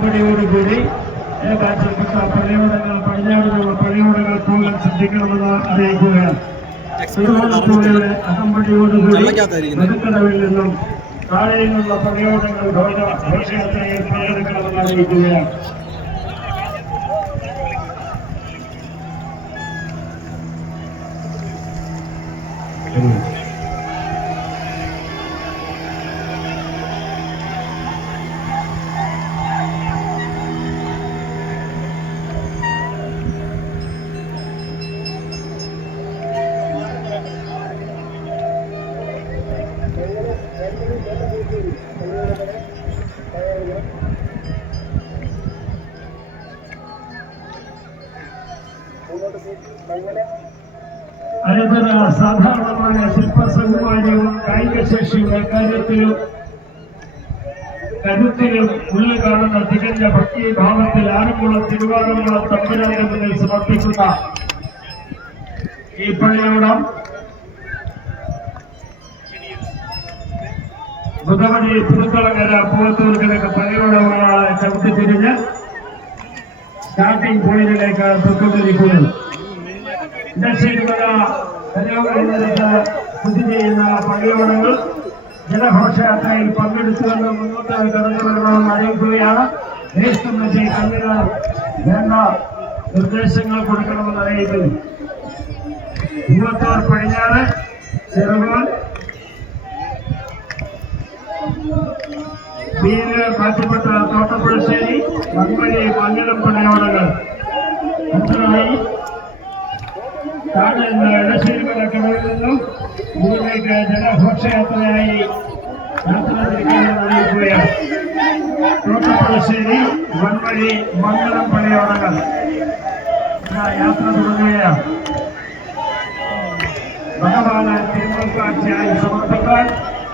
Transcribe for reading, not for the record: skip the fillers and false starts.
അകമ്പടിയോടുകൂടി കാഴ്ചപ്പെട്ട പള്ളിയോടങ്ങൾ പടിഞ്ഞാടിനുള്ള പള്ളിയോടങ്ങൾ കൂടുതൽ ശ്രദ്ധിക്കണമെന്ന് അറിയിക്കുകയാണ്. തിരുവോണപ്പൂളിയുടെ അകമ്പടിയോടുകൂടി നെടുക്കടവിൽ നിന്നും താഴെ നിന്നുള്ള പള്ളിയോടങ്ങൾ ഘോഷയാത്രയിൽ പങ്കെടുക്കണമെന്ന് അറിയിക്കുകയാണ്. അനന്തര സാധാരണമായ ശില്പസൗകുമാര്യവും കായികശേഷിയും എക്കാര്യത്തിലും കരുത്തിലും ഉള്ളിൽ കാണുന്ന തികഞ്ഞ ഭക്തിഭാവത്തിൽ ആനക്കുളം തിരുവാറന്മുളം തമ്പുരാന്റെ മുന്നിൽ സമർപ്പിക്കുന്ന ഈ പള്ളിയോടം ബുധവഴി പുതുക്കളങ്ങര പൂവത്തൂർക്കിലേക്ക് പള്ളിയോടങ്ങളെ ചവിട്ടിത്തിരിഞ്ഞ് സ്റ്റാർട്ടിംഗ് പോയിന്റിലേക്ക് പൊയ്ക്കൊണ്ടിരിക്കുന്നു. സ്ഥിതി ചെയ്യുന്ന പള്ളിയോടങ്ങൾ ജനഘോഷയാത്രയിൽ പങ്കെടുത്തുകൊണ്ട് മുന്നോട്ട് കടന്നു വരണമെന്ന് അറിയിക്കുകയാണ്. ദേശ് കമ്മിറ്റി കൺവീനർ വേണ്ട നിർദ്ദേശങ്ങൾ കൊടുക്കണമെന്ന് അറിയിക്കുന്നു. പൂവത്തൂർ പടിഞ്ഞാറ്, ചെറുകോൽ, വീര് മാറ്റപ്പെട്ട തോട്ടപ്പുഴശ്ശേരി, മൺമണി, മംഗലം പള്ളിയോടങ്ങൾ അടുത്തതായി താഴെ ഇടശ്ശേരിമല കടവിൽ നിന്നും ഇതിലേക്ക് ജനഘോഷയാത്രയായി യാത്ര തിരിക്കാമെന്ന് അറിയിക്കുകയാണ്. തോട്ടപ്പുഴശ്ശേരി, മൺമണി, മംഗലം പള്ളിയോടങ്ങൾ യാത്ര തുടങ്ങുകയാണ്. ഭഗവാന് തിരുമുൽക്കാഴ്ചയായി സമർപ്പിക്കാൻ